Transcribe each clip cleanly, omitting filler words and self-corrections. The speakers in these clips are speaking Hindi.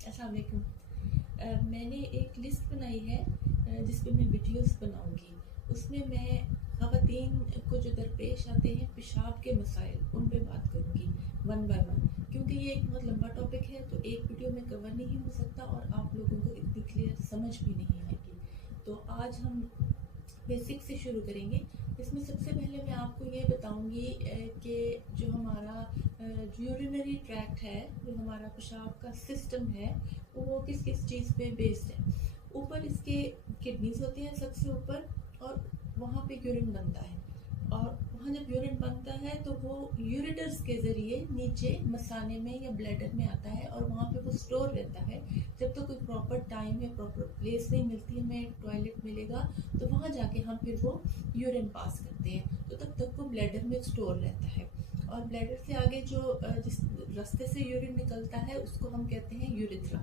अस्सलाम वालेकुम। मैंने एक लिस्ट बनाई है जिस पे मैं वीडियोस बनाऊंगी। उसमें मैं ख़वातीन को जो दरपेश आते हैं पेशाब के मसाइल उन पे बात करूंगी वन बाय वन, क्योंकि ये एक बहुत लंबा टॉपिक है तो एक वीडियो में कवर नहीं हो सकता और आप लोगों को इतनी क्लियर समझ भी नहीं आएगी। तो आज हम बेसिक से शुरू करेंगे। इसमें सबसे पहले मैं आपको ये बताऊंगी कि जो हमारा यूरिनरी ट्रैक्ट है, जो हमारा पेशाब का सिस्टम है, वो किस किस चीज़ पे बेस्ड है। ऊपर इसके किडनीज होती हैं सबसे ऊपर, और वहाँ पे यूरिन बनता है, और वहाँ जब यूरिन बनता है तो वो यूरेटर्स के ज़रिए नीचे मसाने में या ब्लैडर में आता है और वहाँ पे वो स्टोर रहता है। जब तक कोई प्रॉपर टाइम या प्रॉपर प्लेस नहीं मिलती है, हमें टॉयलेट मिलेगा, तो वहाँ जाके हम फिर वो यूरिन पास करते हैं, तो तब तक वो ब्लैडर में स्टोर रहता है। और ब्लैडर से आगे जो जिस रास्ते से यूरिन निकलता है उसको हम कहते हैं यूरिथ्रा।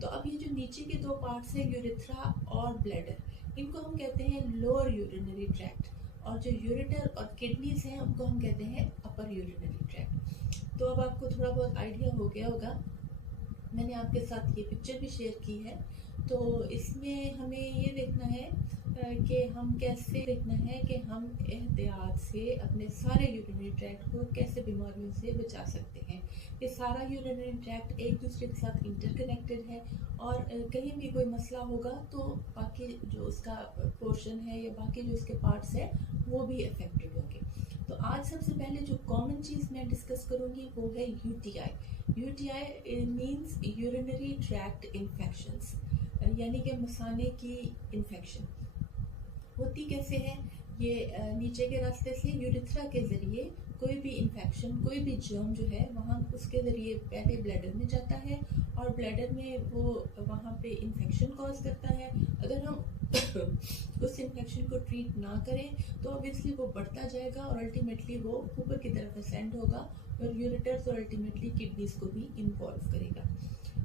तो अब ये जो नीचे के दो पार्ट्स हैं, यूरिथ्रा और ब्लैडर, इनको हम कहते हैं लोअर यूरिनरी ट्रैक्ट, और जो यूरेटर और किडनीज हैं उनको हम कहते हैं अपर यूरिनरी ट्रैक्ट। तो अब आपको थोड़ा बहुत आइडिया हो गया होगा। मैंने आपके साथ ये पिक्चर भी शेयर की है। तो इसमें हमें ये देखना है कि हम कैसे देखना है कि हम एहतियात से अपने सारे यूरिनरी ट्रैक्ट को कैसे बीमारियों से बचा सकते हैं। ये सारा यूरिनरी ट्रैक्ट एक दूसरे के साथ इंटरकनेक्टेड है, और कहीं भी कोई मसला होगा तो बाकी जो उसका पोर्शन है या बाकी जो उसके पार्ट्स है वो भी अफेक्टेड होंगे। तो आज सबसे पहले जो कॉमन चीज़ मैं डिस्कस करूँगी वो है UTI. UTI means urinary tract infections, यानी कि मसाने की इन्फेक्शन होती कैसे है। ये नीचे के रास्ते से यूरिथ्रा के ज़रिए कोई भी इन्फेक्शन, कोई भी जर्म जो है वहाँ उसके ज़रिए पहले ब्लैडर में जाता है, और ब्लैडर में वो वहाँ पे इन्फेक्शन कॉज करता है। अगर हम उस इन्फेक्शन को ट्रीट ना करें तो ऑब्वियसली वो बढ़ता जाएगा और अल्टीमेटली वो ऊपर की तरफ असेंड होगा और यूरेटर्स और अल्टीमेटली किडनीज को भी इन्वॉल्व करेगा।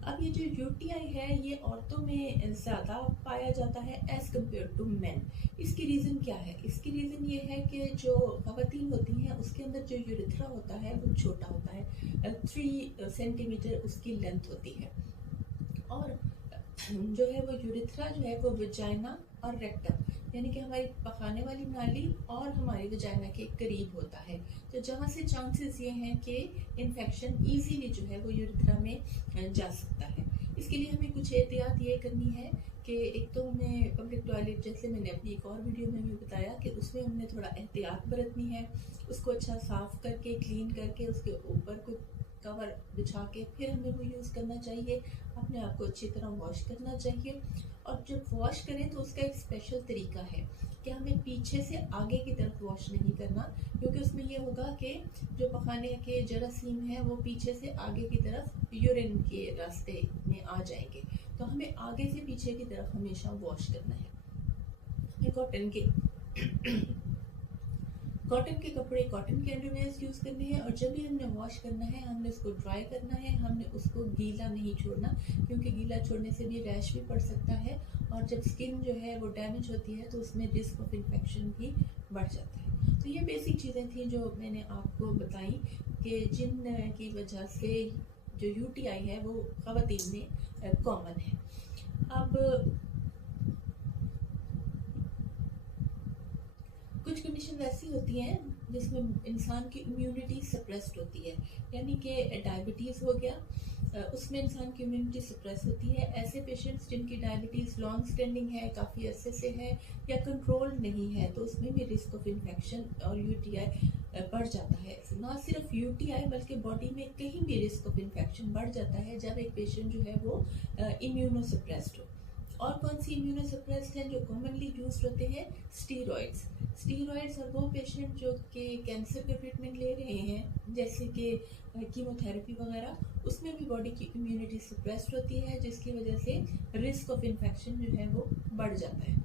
अब ये जो यूटीआई है ये औरतों में ज़्यादा पाया जाता है एज़ कम्पेयर टू मेन। इसकी रीज़न क्या है? इसकी रीज़न ये है कि जो ख़वातीन होती हैं उसके अंदर जो यूरिथ्रा होता है वो छोटा होता है, 3 सेंटीमीटर उसकी लेंथ होती है, और जो है वो यूरिथ्रा जो है वो वजाइना और रेक्टम, यानी कि हमारी पखाने वाली नाली और हमारी वजाइना के करीब होता है। तो जहाँ से चांसेस ये हैं कि इन्फेक्शन इजीली जो है वो यूरिथ्रा में जा सकता है। इसके लिए हमें कुछ एहतियात ये करनी है कि एक तो हमें पब्लिक टॉयलेट, जैसे मैंने अपनी एक और वीडियो में भी बताया कि उसमें हमने थोड़ा एहतियात बरतनी है। उसको अच्छा साफ़ करके, क्लीन करके, उसके ऊपर कोई कवर बिछा के फिर हमें वो यूज़ करना चाहिए। अपने आप को अच्छी तरह वॉश करना चाहिए, और जब वॉश करें तो उसका एक स्पेशल तरीका है कि हमें पीछे से आगे की तरफ वॉश नहीं करना, क्योंकि उसमें ये होगा कि जो पखाने के जरासीम हैं वो पीछे से आगे की तरफ यूरिन के रास्ते में आ जाएंगे। तो हमें आगे से पीछे की तरफ हमेशा वॉश करना है। कॉटन के कपड़े, कॉटन के अंडरवेयर्स यूज़ करने हैं, और जब भी हमने वॉश करना है हमने उसको ड्राई करना है, हमने उसको गीला नहीं छोड़ना, क्योंकि गीला छोड़ने से भी रैश भी पड़ सकता है, और जब स्किन जो है वो डैमेज होती है तो उसमें रिस्क ऑफ इन्फेक्शन भी बढ़ जाता है। तो ये बेसिक चीज़ें थी जो मैंने आपको बताई कि जिन की वजह से जो यूटीआई है वो ख़वातीन में कॉमन है। अब कुछ कंडीशन ऐसी होती हैं जिसमें इंसान की इम्यूनिटी सप्रेस्ड होती है, यानी कि डायबिटीज़ हो गया, उसमें इंसान की इम्यूनिटी सप्रेस होती है। ऐसे पेशेंट्स जिनकी डायबिटीज़ लॉन्ग स्टैंडिंग है, काफ़ी अरसे से है या कंट्रोल नहीं है, तो उसमें भी रिस्क ऑफ इन्फेक्शन और यूटीआई बढ़ जाता है। ना सिर्फ यूटीआई बल्कि बॉडी में कहीं भी रिस्क ऑफ इन्फेक्शन बढ़ जाता है जब एक पेशेंट जो है वो इम्यूनोसप्रेस्ड हो। और कौन सी इम्यूनोसप्रेस्ड हैं जो कॉमनली यूज होते हैं? स्टीरॉइड्स, और वो पेशेंट जो कि कैंसर का ट्रीटमेंट ले रहे हैं, जैसे कि कीमोथेरेपी वगैरह, उसमें भी बॉडी की इम्यूनिटी सप्रेस्ड होती है, जिसकी वजह से रिस्क ऑफ इन्फेक्शन जो है वो बढ़ जाता है।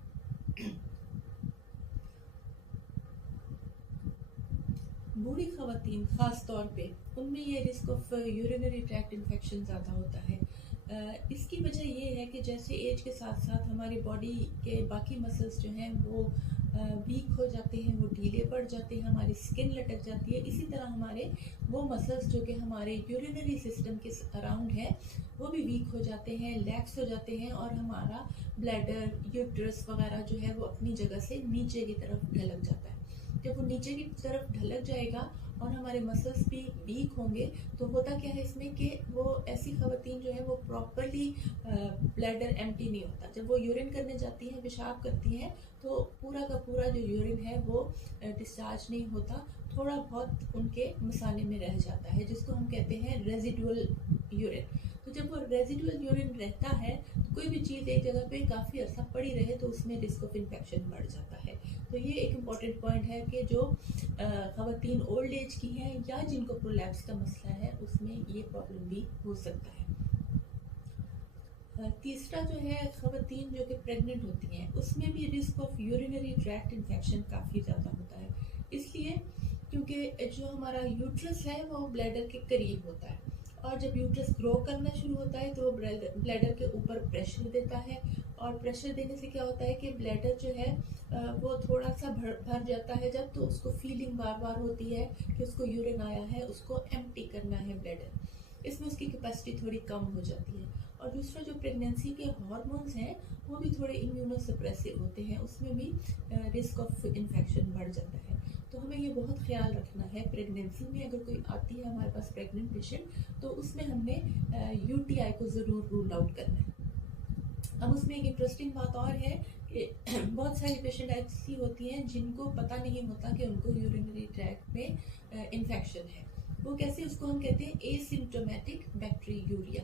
बूढ़ी ख़वातीन ख़ास तौर पे, उनमें ये risk of urinary tract infection ज़्यादा होता है। इसकी वजह ये है कि जैसे एज के साथ साथ हमारी बॉडी के बाकी मसल्स जो हैं वो वीक हो जाते हैं, वो ढीले पड़ जाते हैं, हमारी स्किन लटक जाती है। इसी तरह हमारे वो मसल्स जो कि हमारे यूरिनरी सिस्टम के अराउंड है वो भी वीक हो जाते हैं, लैक्स हो जाते हैं और हमारा ब्लैडर, यूट्रस वगैरह जो है वो अपनी जगह से नीचे की तरफ ढलक जाता है। जब वो नीचे की तरफ ढलक जाएगा और हमारे मसल्स भी वीक होंगे तो होता क्या है इसमें कि वो ऐसी खवातीन जो है वो प्रॉपरली ब्लैडर एम्प्टी नहीं होता। जब वो यूरिन करने जाती हैं, पेशाब करती हैं, तो पूरा का पूरा जो यूरिन है वो डिस्चार्ज नहीं होता, थोड़ा बहुत उनके मसाने में रह जाता है, जिसको हम कहते हैं रेजिडुअल यूरिन। तो जब वो रेजिडुअल यूरिन रहता है तो कोई भी चीज़ एक जगह पे काफ़ी अर्सा पड़ी रहे तो उसमें रिस्क ऑफ इन्फेक्शन बढ़ जाता है। तो ये एक इम्पॉर्टेंट पॉइंट है कि जो खवातीन ओल्ड एज की हैं या जिनको प्रोलैप्स का मसला है उसमें ये प्रॉब्लम भी हो सकता है। तीसरा जो है, खवातीन जो कि प्रेग्नेंट होती हैं उसमें भी risk of urinary tract infection काफ़ी ज़्यादा होता है। इसलिए क्योंकि जो हमारा यूट्रस है वो ब्लैडर के करीब होता है और जब यूट्रस ग्रो करना शुरू होता है तो वो ब्लैडर के ऊपर प्रेशर देता है और प्रेशर देने से क्या होता है कि ब्लैडर जो है वो थोड़ा सा भर जाता है जब, तो उसको फीलिंग बार बार होती है कि उसको यूरिन आया है, उसको एम्प्टी करना है ब्लैडर। इसमें उसकी कैपेसिटी थोड़ी कम हो जाती है। और दूसरा जो प्रेगनेंसी के हार्मोन्स हैं वो भी थोड़े इम्यूनोसप्रेसिव होते हैं, उसमें भी रिस्क ऑफ इन्फेक्शन बढ़ जाता है। तो हमें ये बहुत ख्याल रखना है प्रेगनेंसी में। अगर कोई आती है हमारे पास प्रेग्नेंट पेशेंट तो उसमें हमने यूटीआई को ज़रूर रूल आउट करना है। अब उसमें एक इंटरेस्टिंग बात और है कि बहुत सारी पेशेंट ऐसी होती हैं जिनको पता नहीं होता कि उनको यूरिनरी ट्रैक्ट में इन्फेक्शन है। वो कैसे, उसको हम कहते हैं एसिम्प्टोमेटिक बैक्टीरियूरिया,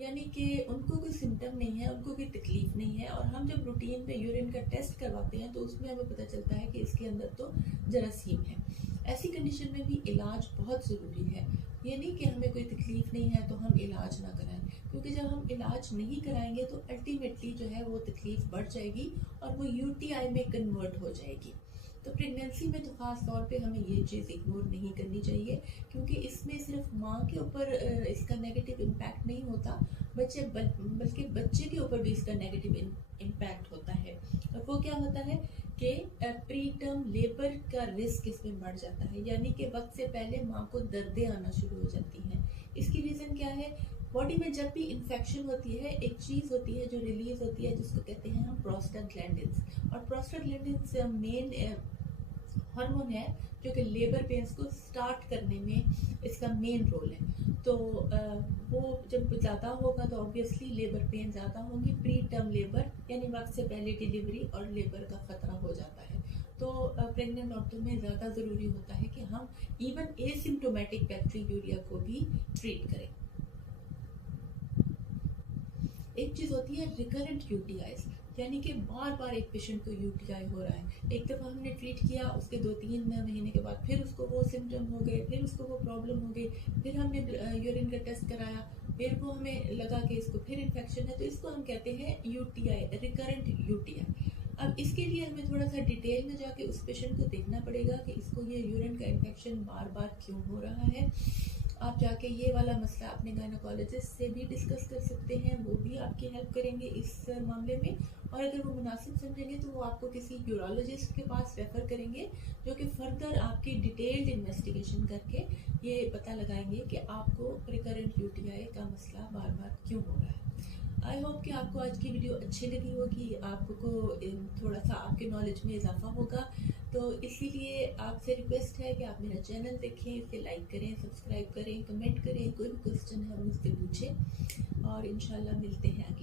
यानी कि उनको कोई सिम्टम नहीं है, उनको कोई तकलीफ नहीं है और हम जब रूटीन पे यूरिन का टेस्ट करवाते हैं तो उसमें हमें पता चलता है कि इसके अंदर तो जरासीम है। ऐसी कंडीशन में भी इलाज बहुत ज़रूरी है। ये नहीं कि हमें कोई तकलीफ नहीं है तो हम इलाज ना कराएं, क्योंकि जब हम इलाज नहीं कराएंगे तो अल्टीमेटली जो है वो तकलीफ बढ़ जाएगी और वो यूटीआई में कन्वर्ट हो जाएगी। तो प्रेगनेंसी में तो ख़ास तौर पे हमें ये चीज़ इग्नोर नहीं करनी चाहिए, क्योंकि इसमें सिर्फ माँ के ऊपर इसका नेगेटिव इम्पैक्ट नहीं होता, बल्कि बच्चे के ऊपर भी इसका नेगेटिव इम्पैक्ट होता है। और वो क्या होता है कि प्री टर्म लेबर का रिस्क इसमें बढ़ जाता है, यानी कि वक्त से पहले माँ को दर्दें आना शुरू हो जाती हैं। इसकी रीज़न क्या है, बॉडी में जब भी इन्फेक्शन होती है एक चीज़ होती है जो रिलीज होती है जिसको कहते हैं हम प्रोस्टाग्लैंडिन्स, और प्रोस्टाग्लैंडिन्स मेन हार्मोन है जो कि लेबर पेन्स को स्टार्ट करने में इसका मेन रोल है। तो वो जब ज़्यादा होगा तो ऑब्वियसली लेबर पेन ज़्यादा होंगी, प्री टर्म लेबर यानी वक्त से पहले डिलीवरी और लेबर का ख़तरा हो जाता है। तो प्रेग्नेंट औरतों में ज़्यादा ज़रूरी होता है कि हम इवन एसिम्प्टोमेटिक बैक्टीरिया को भी ट्रीट करें। एक चीज़ होती है रिकरेंट यूटीआईज, यानी कि बार बार एक पेशेंट को यूटीआई हो रहा है, एक दफ़ा हमने ट्रीट किया, उसके 2-3 महीने के बाद फिर उसको वो सिम्टम हो गए, फिर उसको वो प्रॉब्लम हो गई, फिर हमने यूरिन का टेस्ट कराया, फिर वो हमें लगा कि इसको फिर इन्फेक्शन है, तो इसको हम कहते हैं यूटीआई, रिकरेंट यूटीआई। अब इसके लिए हमें थोड़ा सा डिटेल में जाके उस पेशेंट को देखना पड़ेगा कि इसको ये यूरिन का इन्फेक्शन बार बार क्यों हो रहा है। आप जाके ये वाला मसला अपने गायनोकोलॉजिस्ट से भी डिस्कस कर सकते हैं, वो भी आपकी हेल्प करेंगे इस मामले में। और अगर वो मुनासिब समझेंगे तो वो आपको किसी यूरोलॉजिस्ट के पास रेफ़र करेंगे जो कि फ़र्दर आपकी डिटेल्ड इन्वेस्टिगेशन करके ये पता लगाएंगे कि आपको रिकरेंट यूटीआई का मसला बार बार क्यों हो रहा है। आई होप कि आपको आज की वीडियो अच्छी लगी होगी, आपको थोड़ा सा आपके नॉलेज में इजाफा होगा। तो इसीलिए आपसे रिक्वेस्ट है कि आप मेरा चैनल देखें, इसे लाइक करें, सब्सक्राइब करें, कमेंट करें, कोई भी क्वेश्चन है मुझसे पूछें और इंशाल्लाह मिलते हैं आगे।